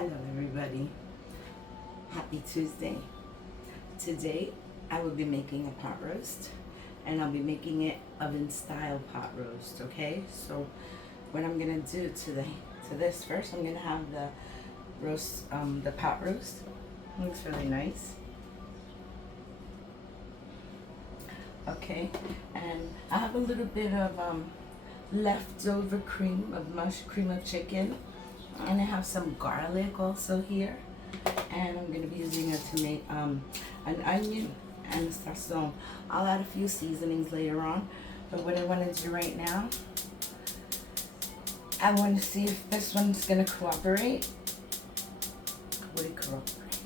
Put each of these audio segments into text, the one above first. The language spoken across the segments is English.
Hello everybody, happy Tuesday. Today I will be making a pot roast and I'll be making it oven style pot roast, okay? So what I'm gonna do to this first, I'm gonna have the roast, the pot roast. It looks really nice. Okay, and I have a little bit of leftover cream of chicken. And I have some garlic also here, and I'm gonna be using it to make an onion and a sazon. I'll add a few seasonings later on, but what I want to do right now, I want to see if this one's gonna cooperate. Would it cooperate?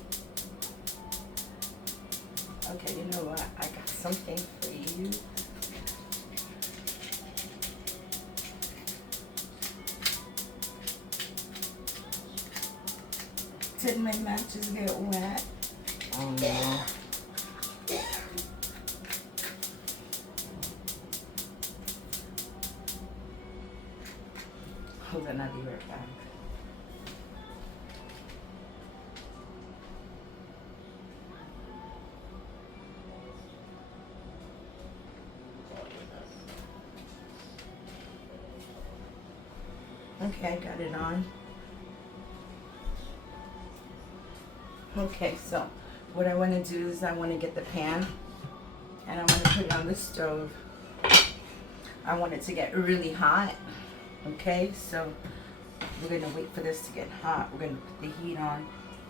Okay, you know what? I got something for you. Did my matches get wet? Oh no. Hold on, I'll be right back. Okay, I got it on. Okay, so what I want to do is I want to get the pan and I want to put it on the stove. I want it to get really hot. Okay, so we're going to wait for this to get hot. We're going to put the heat on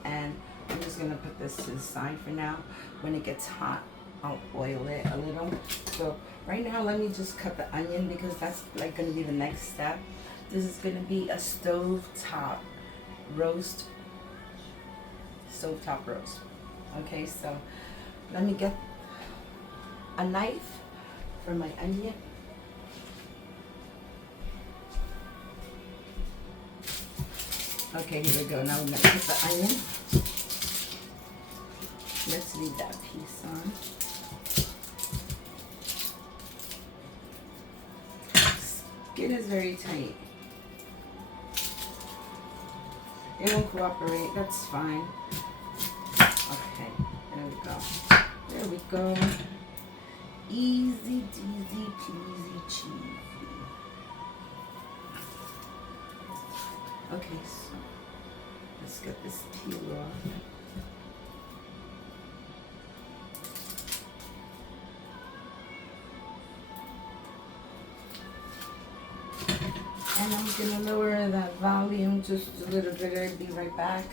and I'm just going to put this to the side for now. When it gets hot, I'll oil it a little. So right now, let me just cut the onion because that's like going to be the next step. This is going to be a stovetop roast. Stovetop roast. Okay, so let me get a knife for my onion. Okay, here we go. Now we're gonna put the onion. Let's leave that piece on. Skin is very tight. It won't cooperate, that's fine. Okay, there we go. There we go. Easy, deasy, peasy, cheesy. Okay, so let's get this peel off. And I'm gonna lower that volume just a little bit. I'll be right back.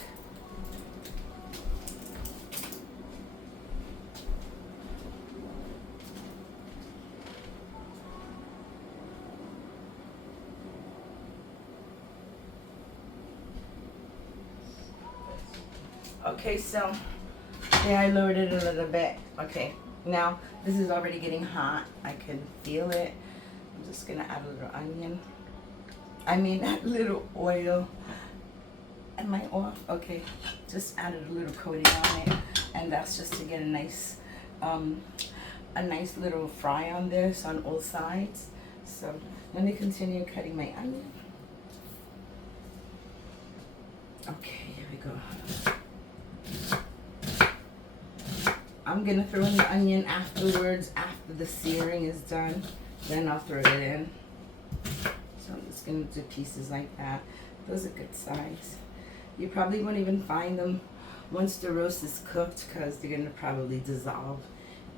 Okay, so yeah, I lowered it a little bit. Okay, now this is already getting hot. I can feel it. I'm just gonna add a little onion. Add a little oil. Am I off? Okay, just added a little coating on it, and that's just to get a nice little fry on this on all sides. So let me continue cutting my onion. Okay, here we go. I'm gonna throw in the onion afterwards, after the searing is done. Then I'll throw it in. So I'm just gonna do pieces like that. Those are good size. You probably won't even find them once the roast is cooked because they're gonna probably dissolve.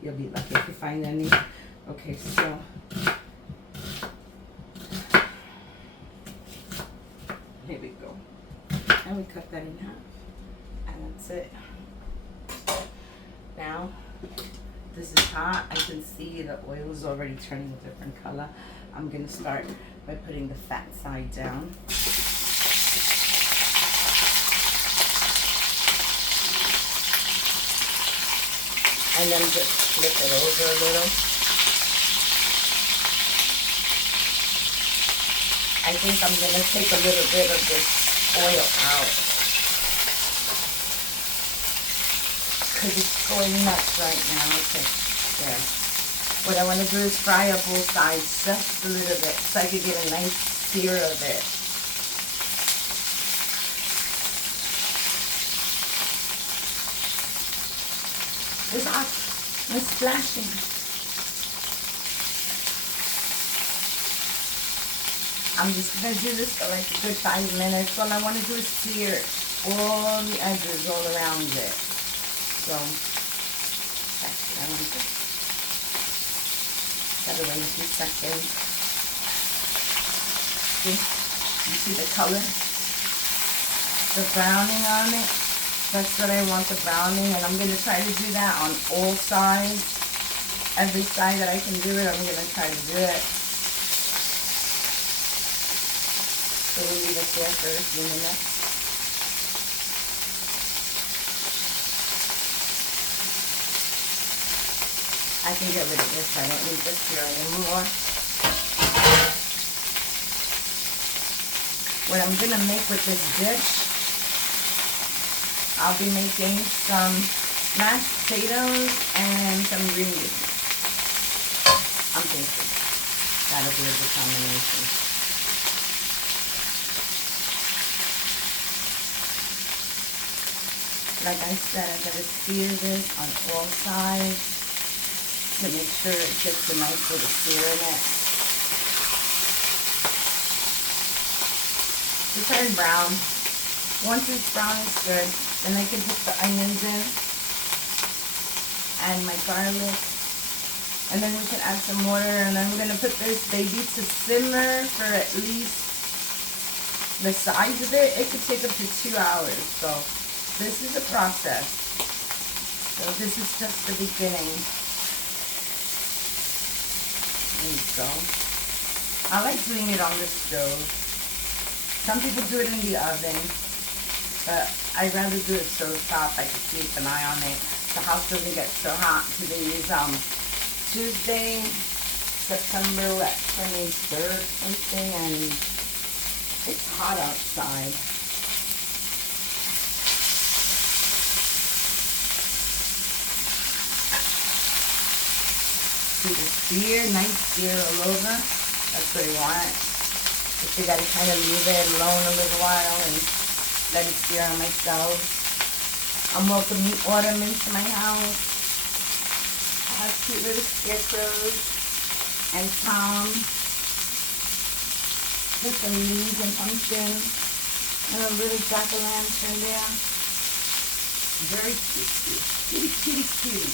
You'll be lucky if you find any. Okay, so here we go. And we cut that in half. And that's it. Now, this is hot. I can see the oil is already turning a different color. I'm gonna start by putting the fat side down. And then just flip it over a little. I think I'm gonna take a little bit of this oil out. Because it's going nuts right now. Okay, there. What I want to do is fry up both sides just a little bit so I can get a nice sear of it. It's hot. It's splashing. I'm just going to do this for like a good 5 minutes. All I want to do is sear all the edges all around it. So, that's what I want to do. Gotta wait a few seconds. See? You see the color? The browning on it? That's what I want, the browning. And I'm going to try to do that on all sides. Every side that I can do it, I'm going to try to do it. So we'll leave it there for a few minutes. I can get rid of this. I don't need this here anymore. What I'm going to make with this dish, I'll be making some mashed potatoes and some green beans. I'm thinking that'll be a good combination. Like I said, I gotta sear this on all sides to make sure it gets a nice little sear in it. To turn brown. Once it's brown, it's good. Then I can put the onions in and my garlic. And then we can add some water, and then we're gonna put this baby to simmer for at least the size of it. It could take up to 2 hours. So this is a process. So this is just the beginning. There you go. I like doing it on the stove. Some people do it in the oven, but I'd rather do it stove top. I can keep an eye on it. The house doesn't get so hot. Today is Tuesday, September 23rd something, and it's hot outside. See the sear, nice sear all over. That's what I want. But you gotta kind of leave it alone a little while and let it sear on myself. I'm welcoming autumn into my house. I have cute little scarecrows and Tom. Put some leaves and pumpkin and a little jack-o'-lantern there. Very cute. Kitty, kitty, kitty.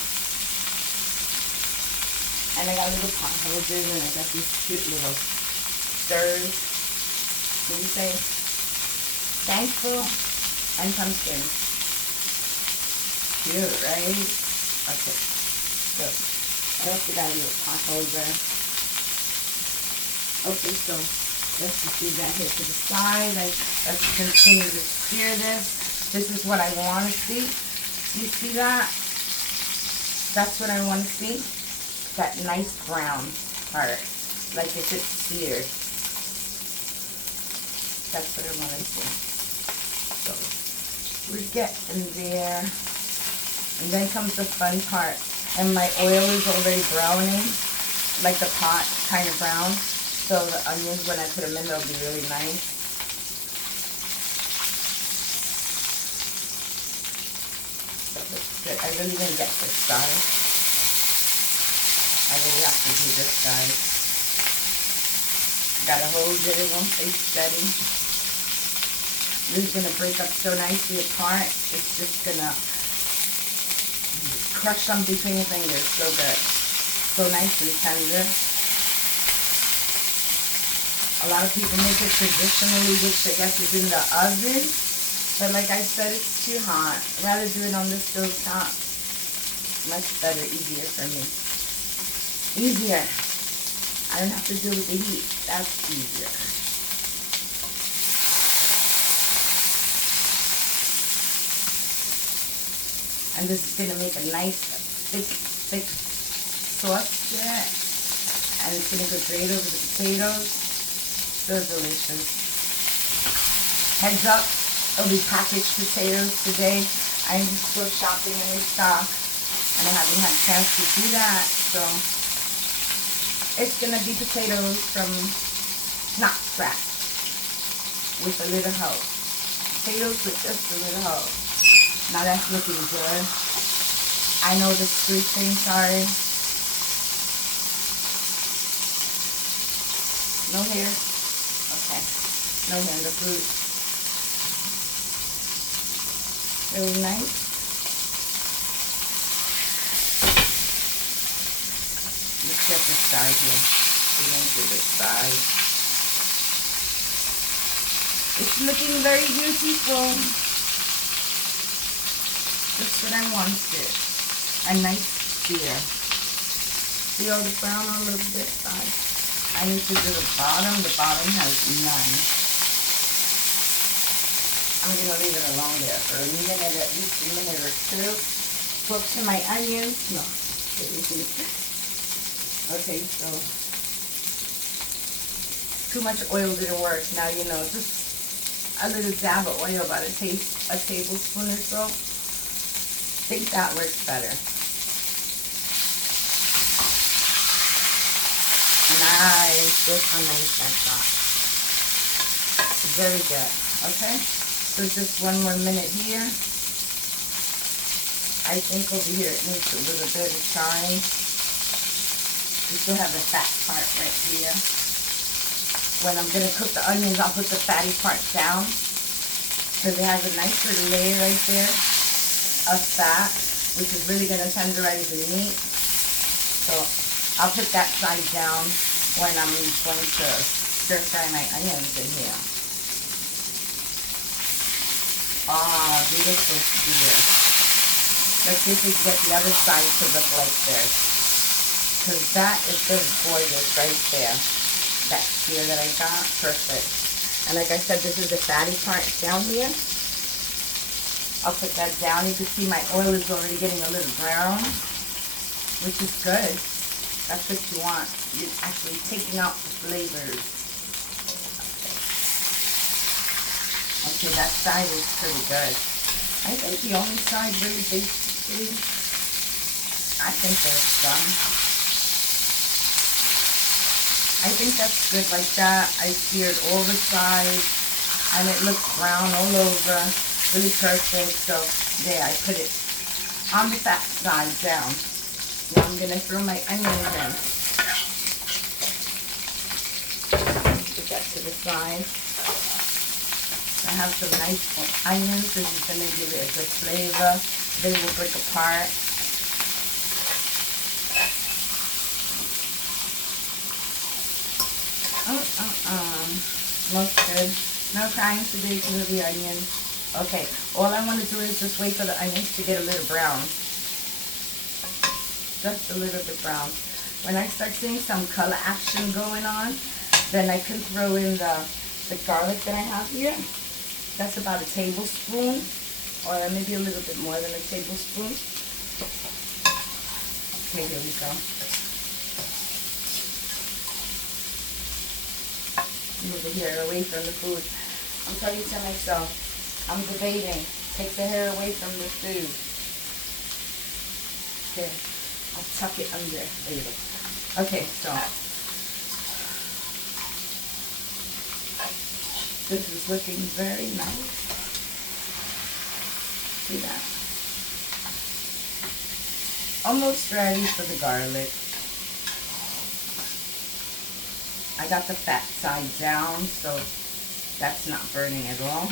And I got little pot holders, and I got these cute little stirs. What do you say? Thankful and pumpkin. Cute, right? Okay. Good. I also got a little pot holder. Okay, so let's just do that here to the side. Let's continue to sear this. This is what I want to see. You see that? That's what I want to see. That nice brown part, like if it's seared. That's what I want to see. So we get in there, and then comes the fun part. And my oil is already browning, like the pot kind of brown. So the onions, when I put them in, they'll be really nice. That looks good. I really didn't get this side. I really have to do this, guys. Gotta hold it, it won't stay steady. This is gonna break up so nicely apart. It's just gonna crush them between your fingers. So good. So nice and tender. A lot of people make it traditionally, which I guess is in the oven. But like I said, it's too hot. I'd rather do it on the stove top. Much better, easier for me. Easier. I don't have to deal with the heat. That's easier. And this is going to make a nice, thick sauce to it. And it's going to go great over the potatoes. So delicious. Heads up, it'll be packaged potatoes today. I'm still shopping in restock. And I haven't had a chance to do that. So it's going to be potatoes from not scratch with a little help. Potatoes with just a little help. Now that's looking good. I know the sweet thing, sorry. No hair? Okay. No hair in the fruit. Really nice. Let's get this side here. We're going to do this side. It's looking very beautiful. Just what I wanted. A nice sear. See all the brown all over this side? I need to do the bottom. The bottom has none. I'm going to leave it alone there for a minute, at least a minute or two. Cook to my onions. No. Okay, so too much oil didn't work. Now you know, just a little dab of oil, about a tablespoon or so. I think that works better. Nice. Look how nice that got. Very good. Okay. So just one more minute here. I think over here it needs a little bit of charring. We still have the fat part right here. When I'm going to cook the onions, I'll put the fatty part down because it has a nice little layer right there of fat, which is really going to tenderize the meat. So I'll put that side down when I'm going to stir fry my onions in here. Ah, beautiful sear. Let's see if we can get the other side to look like this, because that is just gorgeous right there. That sear that I got, perfect. And like I said, this is the fatty part down here. I'll put that down. You can see my oil is already getting a little brown, which is good. That's what you want. You're actually taking out the flavors. Okay, that side is pretty good. I think the only side really basically, I think that's done. I think that's good like that. I seared all the sides and it looks brown all over. Really perfect. So there, I put it on the fat side down. Now I'm going to throw my onions in. Put that to the side. I have some nice onions. This is going to give it a good flavor. They will break apart. Looks good. No crying today because of the onions. Okay, all I want to do is just wait for the onions to get a little brown. Just a little bit brown. When I start seeing some color action going on, then I can throw in the garlic that I have here. That's about a tablespoon, or maybe a little bit more than a tablespoon. Okay, here we go. Move the hair away from the food. I'm telling to myself, I'm debating. Take the hair away from the food. Okay, I'll tuck it under. There you go. Okay, so this is looking very nice. See that? Almost ready for the garlic. I got the fat side down, so that's not burning at all.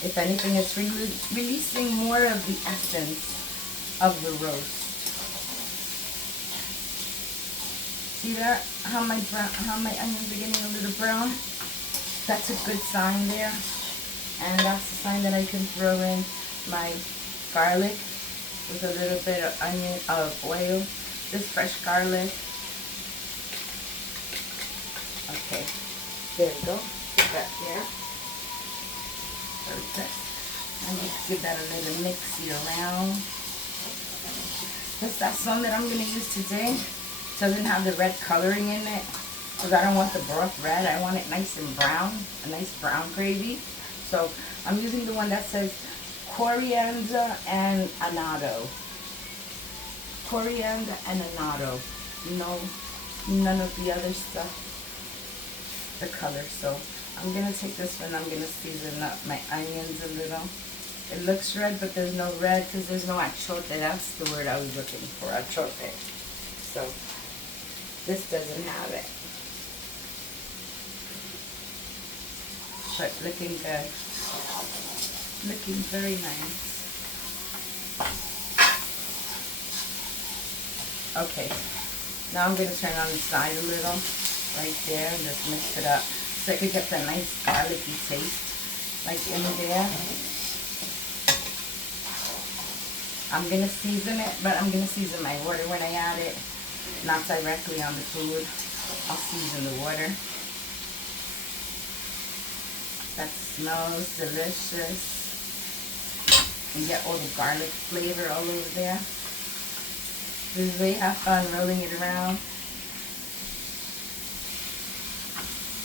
If anything, it's releasing more of the essence of the roast. See that? How my onions are getting a little brown? That's a good sign there. And that's the sign that I can throw in my garlic with a little bit of oil. This fresh garlic. Okay, there you go. Put that there. Perfect. And just give that a little mixy around. This sazon that I'm going to use today doesn't have the red coloring in it because I don't want the broth red. I want it nice and brown, a nice brown gravy. So I'm using the one that says coriander and annatto. Coriander and annatto. No, none of the other stuff, the color. So I'm going to take this one, I'm going to season up my onions a little. It looks red, but there's no red because there's no achote. That's the word I was looking for, achote. So this doesn't have it. But looking good. Looking very nice. Okay, now I'm going to turn on the side a little, right there, and just mix it up so I can get that nice garlicky taste, like in there. I'm going to season it, but I'm going to season my water when I add it, not directly on the food. I'll season the water. That smells delicious. And get all the garlic flavor all over there. This way, have fun rolling it around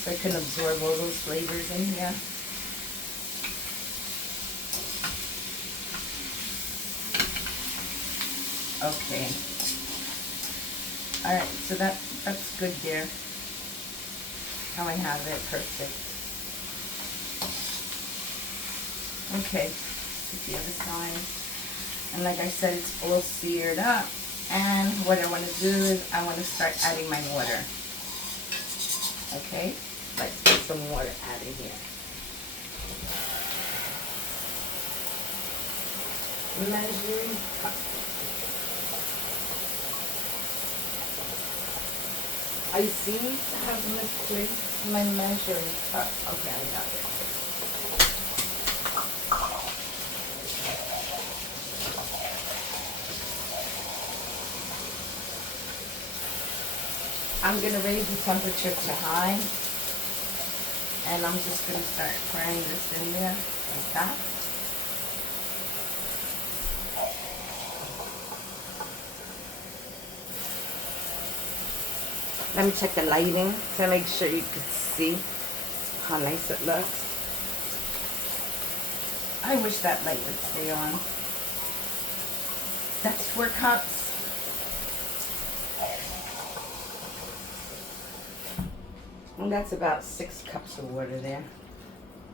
so I can absorb all those flavors in here. Okay. All right, so that's good there. How I have it, perfect. Okay, the other side. And like I said, it's all seared up. And what I want to do is I want to start adding my water. Okay, let's get some water added here. Measuring cup. I seem to have misplaced my measuring cup. Okay, I got it. I'm going to raise the temperature to high, and I'm just going to start pouring this in there like that. Let me check the lighting to make sure you can see how nice it looks. I wish that light would stay on. That's 4 cups. And that's about 6 cups of water there.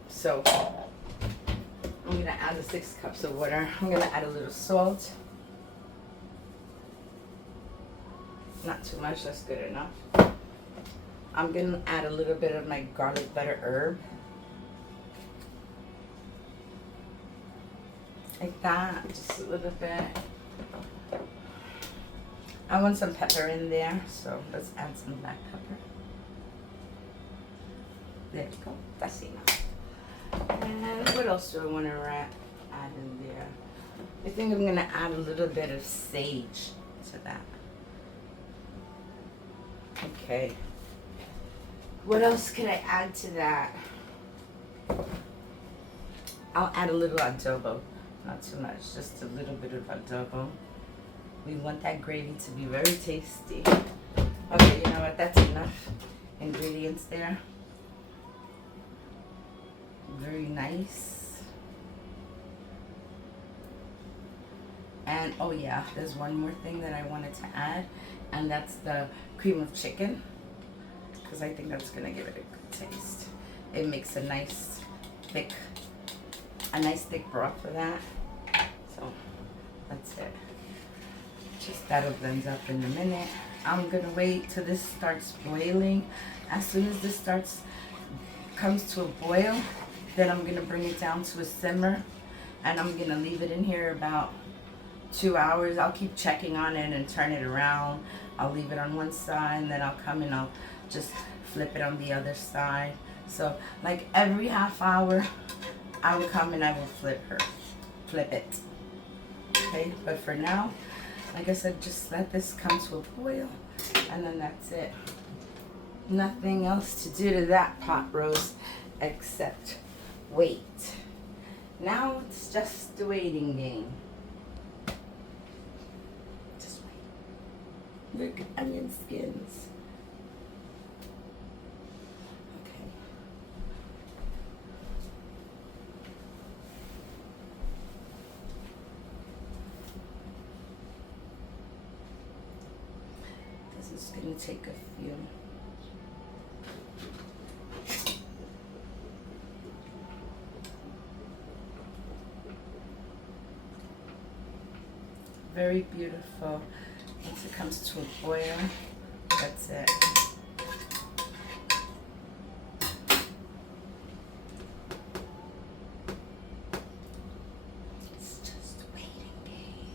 So I'm going to add the 6 cups of water. I'm going to add a little salt. Not too much, that's good enough. I'm going to add a little bit of my garlic butter herb. Like that, just a little bit. I want some pepper in there, so let's add some black pepper. There we go, that's enough. And what else do I want to add in there? I think I'm going to add a little bit of sage to that. Okay. What else can I add to that? I'll add a little adobo. Not too much, just a little bit of adobo. We want that gravy to be very tasty. Okay, you know what? That's enough ingredients there. Very nice. And oh yeah, there's one more thing that I wanted to add, and that's the cream of chicken, because I think that's gonna give it a good taste. It makes a nice thick broth for that. So that's it. Just that'll blend up in a minute. I'm gonna wait till this starts boiling. As soon as this comes to a boil, then I'm gonna bring it down to a simmer, and I'm gonna leave it in here about 2 hours. I'll keep checking on it and turn it around. I'll leave it on one side, and then I'll come and I'll just flip it on the other side. So like every half hour, I will come and I will flip it. Okay, but for now, like I said, just let this come to a boil, and then that's it. Nothing else to do to that pot roast except wait. Now it's just the waiting game. Just wait. Look, onion skins. Okay. This is going to take a few. very beautiful. Once it comes to a boil, that's it. It's just a waiting game.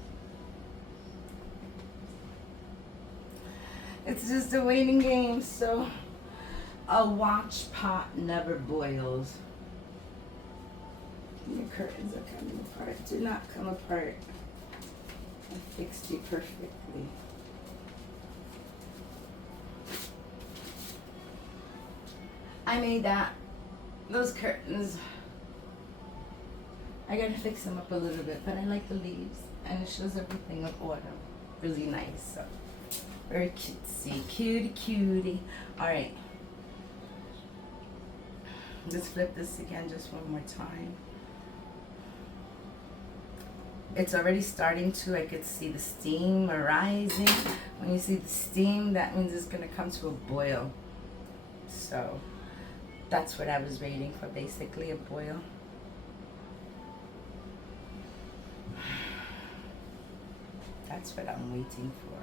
It's just a waiting game, so a watch pot never boils. Your curtains are coming apart. Do not come apart. I fixed you perfectly. I made those curtains. I gotta fix them up a little bit, but I like the leaves and it shows everything of autumn. Really nice. So very cutesy, cutie. All right. Let's flip this again just one more time. It's already starting to, I could see the steam arising. When you see the steam, that means it's gonna come to a boil. So that's what I was waiting for, basically, a boil. That's what I'm waiting for.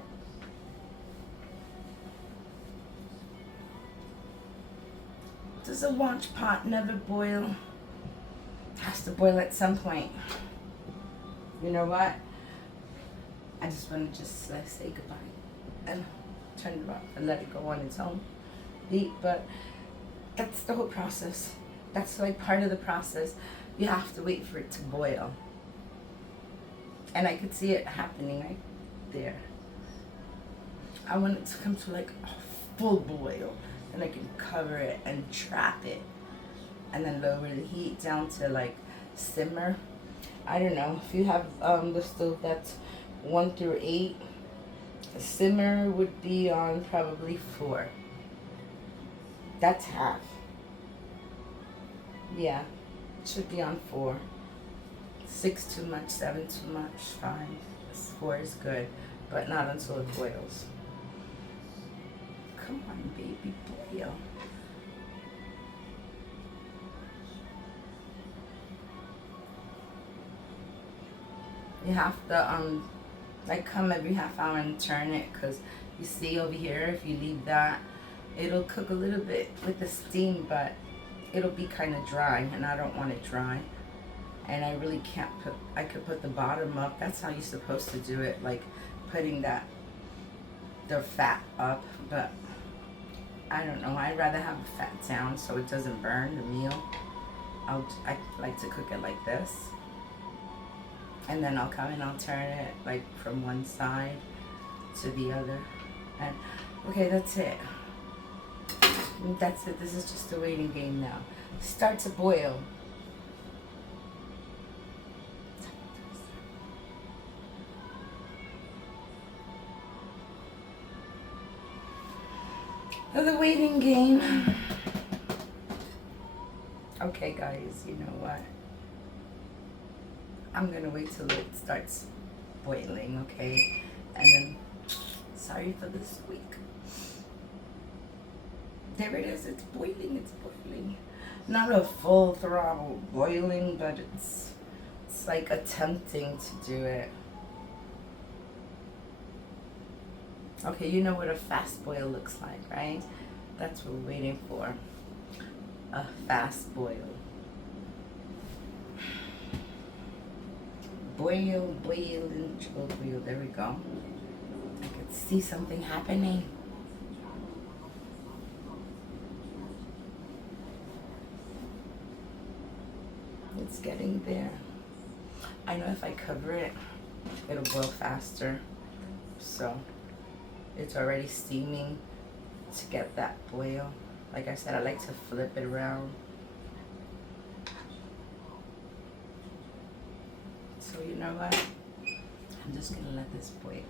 Does a watch pot never boil? Has to boil at some point. You know what? I just want to just say goodbye and turn it off and let it go on its own beat. But that's the whole process. That's like part of the process. You have to wait for it to boil. And I could see it happening right there. I want it to come to like a full boil. And I can cover it and trap it. And then lower the heat down to like simmer. I don't know, if you have the stove that's 1 through 8, a simmer would be on probably 4. That's half. Yeah, it should be on 4. 6 too much, 7 too much, 5. 4 is good, but not until it boils. Come on, baby, boil. You have to like come every half hour and turn it, because you see over here, if you leave that, it'll cook a little bit with the steam, but it'll be kind of dry, and I don't want it dry. And I really can't put, I could put the bottom up. That's how you're supposed to do it, like putting the fat up, but I don't know. I'd rather have the fat down so it doesn't burn the meal. I like to cook it like this. And then I'll come and I'll turn it like from one side to the other. And okay, that's it. That's it. This is just a waiting game now. Start to boil. The waiting game. Okay, guys, you know what? I'm gonna wait till it starts boiling, okay? And then, sorry for the squeak. There it is, it's boiling, it's boiling. Not a full throttle boiling, but it's like attempting to do it. Okay, you know what a fast boil looks like, right? That's what we're waiting for. A fast boil. Boil, boil, and boil. There we go. I could see something happening. It's getting there. I know if I cover it, it'll boil faster. So it's already steaming to get that boil. Like I said, I like to flip it around. So you know what? I'm just gonna let this boil.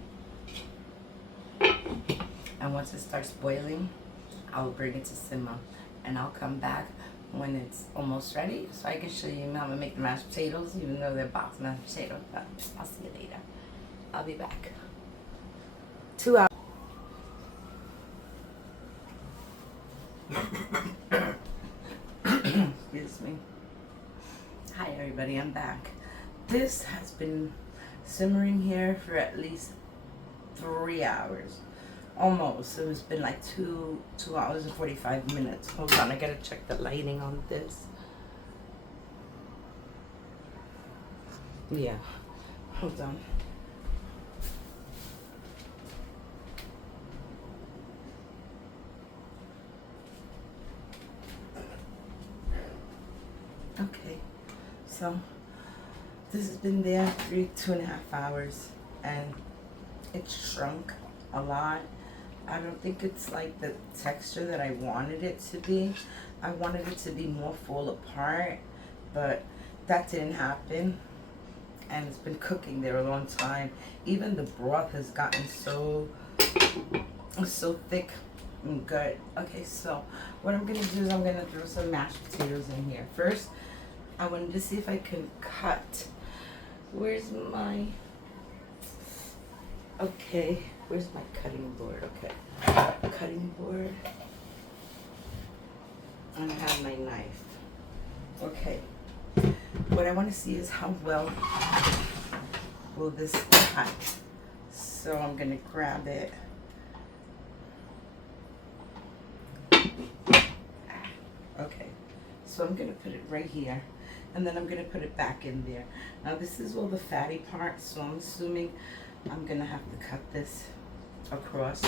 And once it starts boiling, I'll bring it to simmer. And I'll come back when it's almost ready, so I can show you how to make the mashed potatoes, even though they're boxed mashed potatoes. But I'll see you later. I'll be back. 2 hours. Excuse me. Hi everybody, I'm back. This has been simmering here for at least 3 hours. Almost. So it's been like 2 hours and 45 minutes. Hold on, I gotta check the lighting on this. Yeah, hold on. Okay, so this has been there 2.5 hours, and it's shrunk a lot. I don't think it's like the texture that I wanted it to be. I wanted it to be more full apart, but that didn't happen. And it's been cooking there a long time. Even the broth has gotten so thick and good. Okay, so what I'm gonna do is I'm gonna throw some mashed potatoes in here. First, I wanted to see if I can cut. Where's my, okay, where's my cutting board? Okay, cutting board. And I have my knife. Okay, what I want to see is how well will this cut. So I'm going to grab it. Okay, so I'm going to put it right here, and then I'm going to put it back in there. Now this is all the fatty part, so I'm assuming I'm going to have to cut this across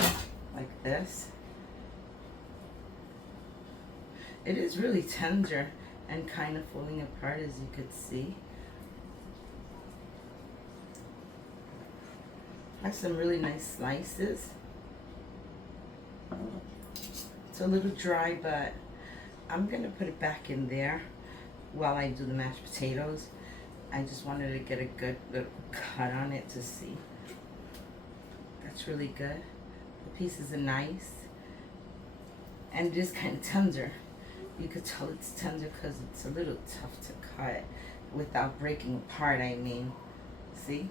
like this. It is really tender and kind of falling apart, as you could see. Has some really nice slices. It's a little dry, but I'm gonna put it back in there while I do the mashed potatoes. I just wanted to get a good little cut on it to see. That's really good. The pieces are nice, and it is kind of tender. You could tell it's tender because it's a little tough to cut without breaking apart, I mean. See?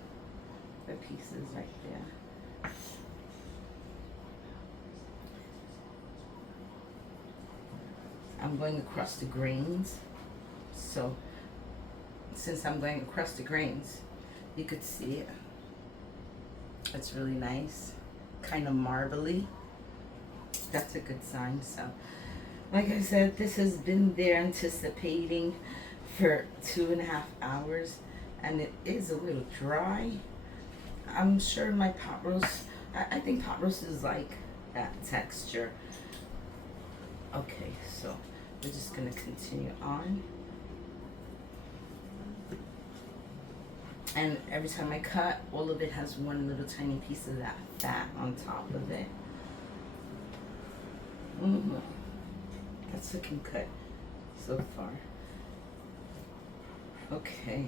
The pieces right there. I'm going across the grains. So, since I'm going across the grains, you could see it. It's really nice. Kind of marbly. That's a good sign, so. Like I said, this has been there anticipating for 2.5 hours, and it is a little dry. I'm sure my pot roast, I think pot roast is like that texture. Okay, so we're just gonna continue on. And every time I cut, all of it has one little tiny piece of that fat on top of it. That's looking good so far. Okay,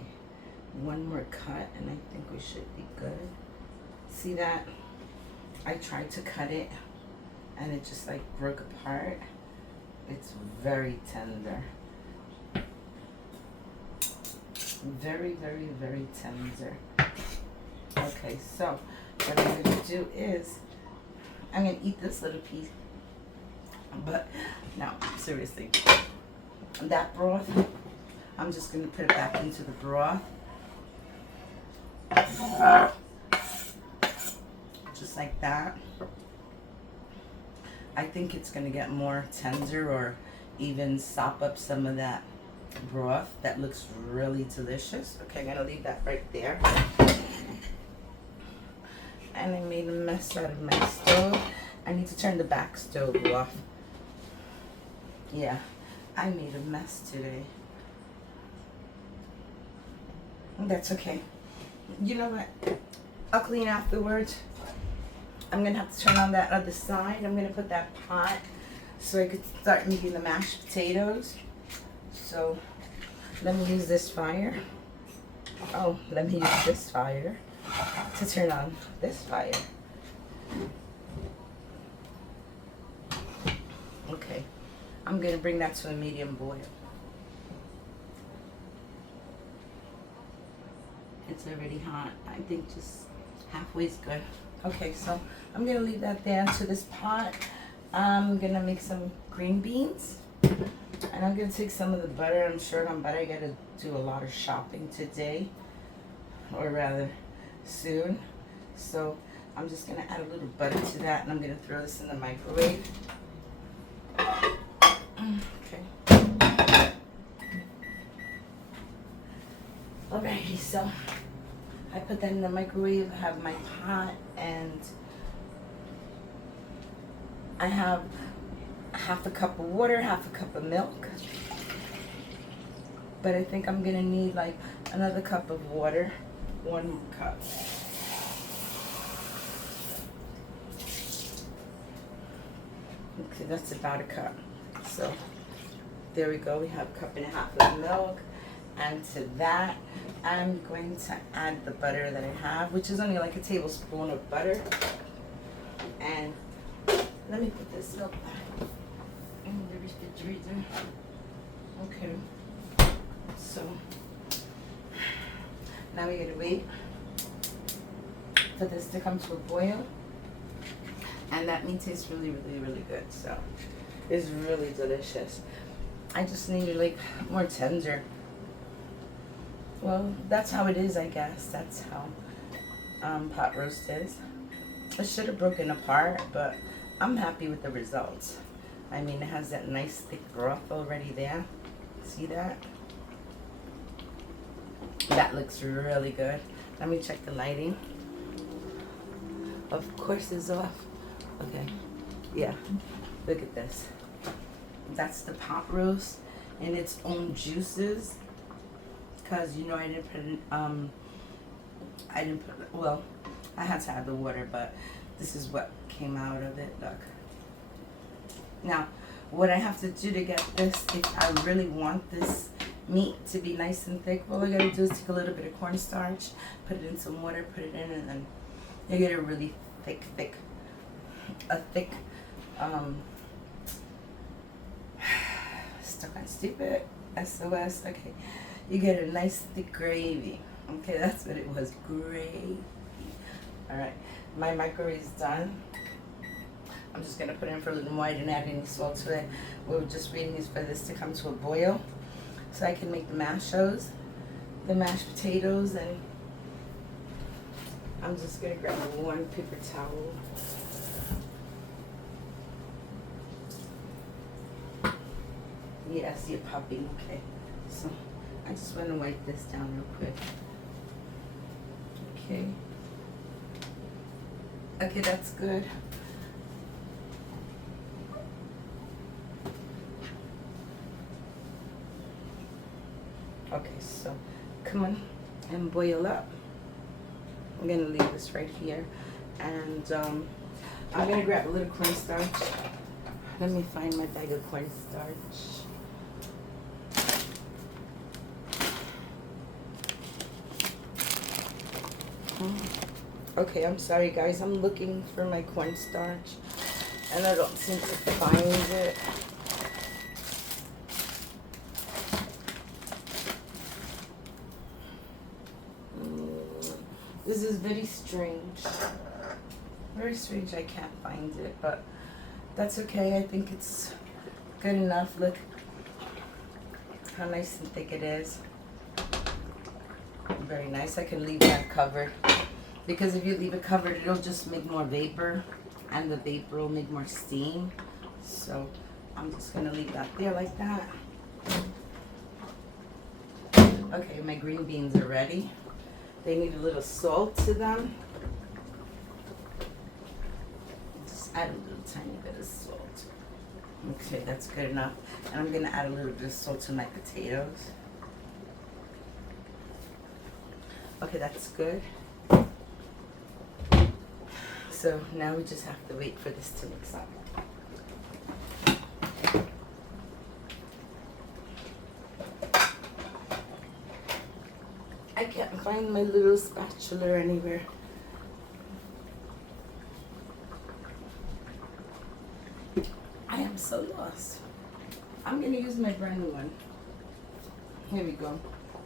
one more cut and I think we should be good. See that? I tried to cut it and it just like broke apart. It's very tender. Very, very, very tender. Okay, so what I'm gonna do is I'm gonna eat this little piece. But no, seriously, that broth, I'm just going to put it back into the broth. Just like that. I think it's going to get more tender or even sop up some of that broth. That looks really delicious. Okay, I'm going to leave that right there. And I made a mess out of my stove. I need to turn the back stove off. Yeah, I made a mess today. That's okay. You know what? I'll clean afterwards. I'm gonna have to turn on that other side. I'm gonna put that pot so I could start making the mashed potatoes. So let me use this fire. Oh, let me use this fire to turn on this fire. Okay. I'm going to bring that to a medium boil. It's already hot. I think just halfway is good. Okay, so I'm going to leave that there into this pot. I'm going to make some green beans. And I'm going to take some of the butter. I'm short on butter. I got to do a lot of shopping today. Or rather, soon. So I'm just gonna add a little butter to that, and I'm gonna throw this in the microwave. Okay. Alrighty, so I put that in the microwave. I have my pot, and I have half a cup of water, half a cup of milk. But I think I'm gonna need like another cup of water, 1 cup. Okay, that's about a cup. So there we go. We have a cup and a half of milk. And to that, I'm going to add the butter that I have, which is only like a tablespoon of butter. And let me put this milk back in the refrigerator. Okay. So now we gotta wait for this to come to a boil. And that meat tastes really, really, really good. So it's really delicious. I just need it like more tender. Well, that's how it is, I guess. That's how pot roast is. I should have broken apart, but I'm happy with the results. I mean, it has that nice thick broth already there. See that? That looks really good. Let me check the lighting. Of course it's off. Okay. Yeah. Look at this. That's the pot roast in its own juices. Because you know I didn't put well, I had to add the water, but this is what came out of it. Look. Now, what I have to do to get this, if I really want this meat to be nice and thick, all I gotta do is take a little bit of cornstarch, put it in some water, put it in, and then you get a really thick stuck on stupid SOS. Okay, you get a nice thick gravy. Okay, that's what it was, gravy. All right, my microwave is done. I'm just gonna put it in for a little more. I didn't add any salt to it. We were just waiting for this to come to a boil so I can make the mashed potatoes, and I'm just gonna grab a warm paper towel. Yeah, I see it popping. Okay, so I just want to wipe this down real quick. Okay. Okay, that's good. Okay, so come on and boil up. I'm gonna leave this right here, and I'm gonna grab a little cornstarch. Let me find my bag of cornstarch. Okay, I'm sorry guys, I'm looking for my cornstarch and I don't seem to find it. This is very strange. Very strange, I can't find it, but that's okay. I think it's good enough. Look how nice and thick it is. Very nice. I can leave that covered, because if you leave it covered, it'll just make more vapor, and the vapor will make more steam. So I'm just gonna leave that there like that. Okay, my green beans are ready. They need a little salt to them. Just add a little tiny bit of salt. Okay, that's good enough. And I'm gonna add a little bit of salt to my potatoes. Okay, that's good. So now we just have to wait for this to mix up. I can't find my little spatula anywhere. I am so lost. I'm gonna use my brand new one. Here we go.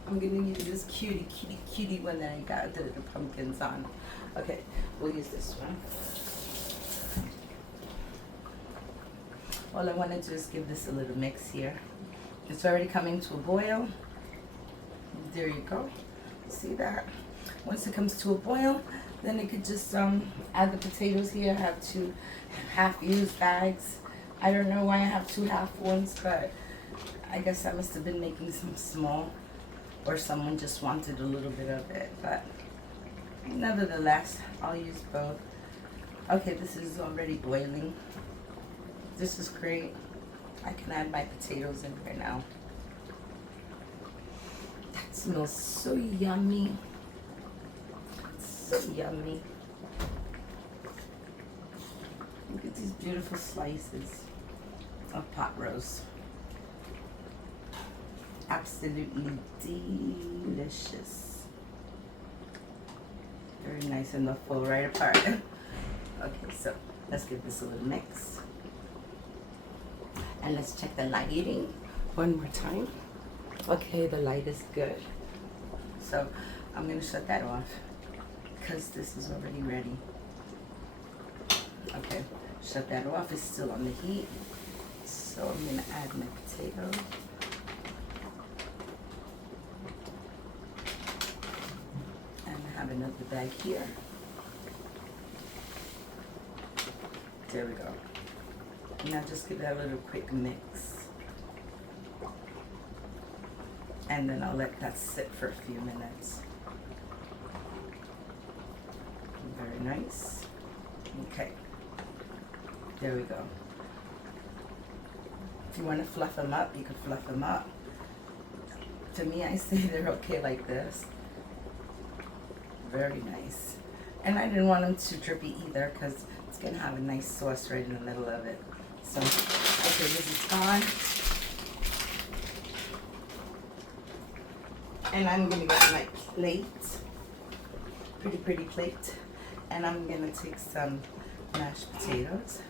I'm gonna use this cutie one that I got the little pumpkins on. Okay, we'll use this one. All I want to do is give this a little mix here. It's already coming to a boil. There you go. See that? Once it comes to a boil, then it could just add the potatoes here. I have 2 half-used bags. I don't know why I have 2 half ones, but I guess I must have been making some small, or someone just wanted a little bit of it, but nevertheless, I'll use both. Okay, this is already boiling. This is great. I can add my potatoes in here now. That smells so yummy. So yummy. Look at these beautiful slices of pot roast. Absolutely delicious. Very nice and they'll fall right apart. Okay, so let's give this a little mix. And let's check the lighting one more time. Okay, the light is good. So I'm gonna shut that off because this is already ready. Okay, shut that off. It's still on the heat. So I'm gonna add my potato. And I have another bag here. There we go. Now just give that a little quick mix. And then I'll let that sit for a few minutes. Very nice. Okay. There we go. If you want to fluff them up, you can fluff them up. To me, I say they're okay like this. Very nice. And I didn't want them too drippy either because it's going to have a nice sauce right in the middle of it. So, okay, this is gone. And I'm going to get my plate. Pretty plate. And I'm going to take some mashed potatoes.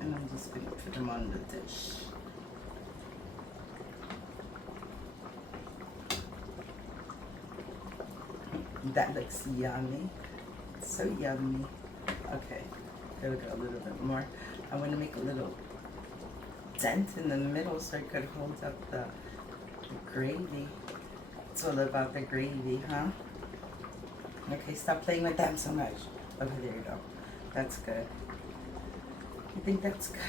And I'm just going to put them on the dish. That looks yummy. So yummy. Okay, there we go, a little bit more. I want to make a little dent in the middle so I could hold up the gravy. It's all about the gravy, huh? Okay, stop playing with them so much. Okay, there you go. That's good. I think that's good.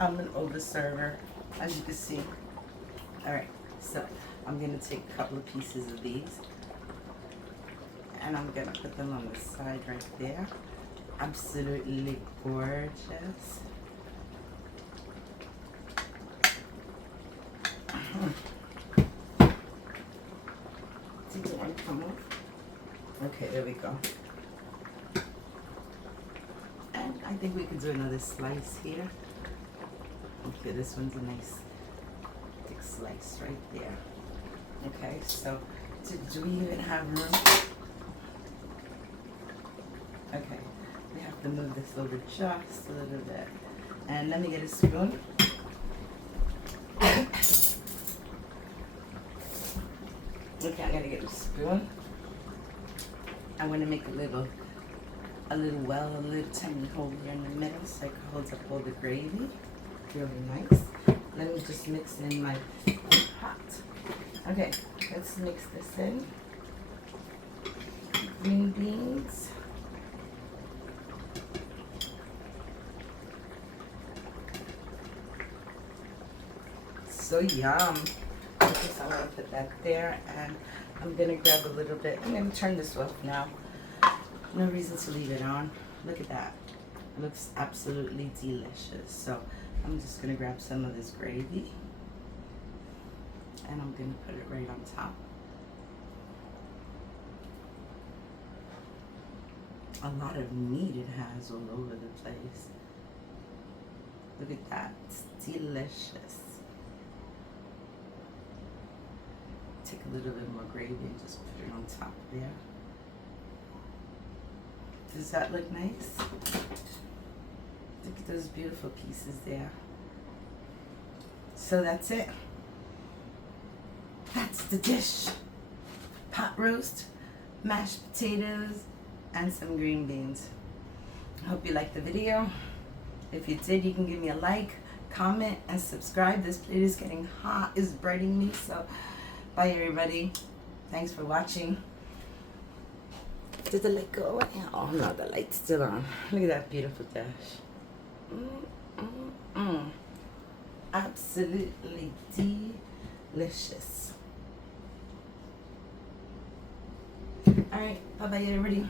I'm an over server, as you can see. Alright, so I'm going to take a couple of pieces of these. And I'm going to put them on the side right there. Absolutely gorgeous. Did you want to come off? Okay, there we go. And I think we could do another slice here. Okay, this one's a nice thick slice right there. Okay, so do we even have room? Okay, we have to move this over just a little bit. And let me get a spoon. Okay, I'm gonna get a spoon. I want to make a little well, a little tiny hole here in the middle so it holds up all the gravy. Really nice. Let me just mix in my pot. Okay, let's mix this in. Green beans. So yum. Okay, so I'm gonna put that there, and I'm gonna grab a little bit. I'm gonna turn this off now. No reason to leave it on. Look at that. It looks absolutely delicious. So I'm just gonna grab some of this gravy, and I'm gonna put it right on top. A lot of meat it has all over the place. Look at that. It's delicious. Take a little bit more gravy and just put it on top there. Does that look nice? Look at those beautiful pieces there. So that's it. That's the dish. Pot roast, mashed potatoes, and some green beans. I hope you liked the video. If you did, you can give me a like, comment, and subscribe. This plate is getting hot. It's breading me, so bye everybody. Thanks for watching. Did the light go away? Oh no, the light's still on. Look at that beautiful dash. Absolutely delicious. All right, bye bye everybody.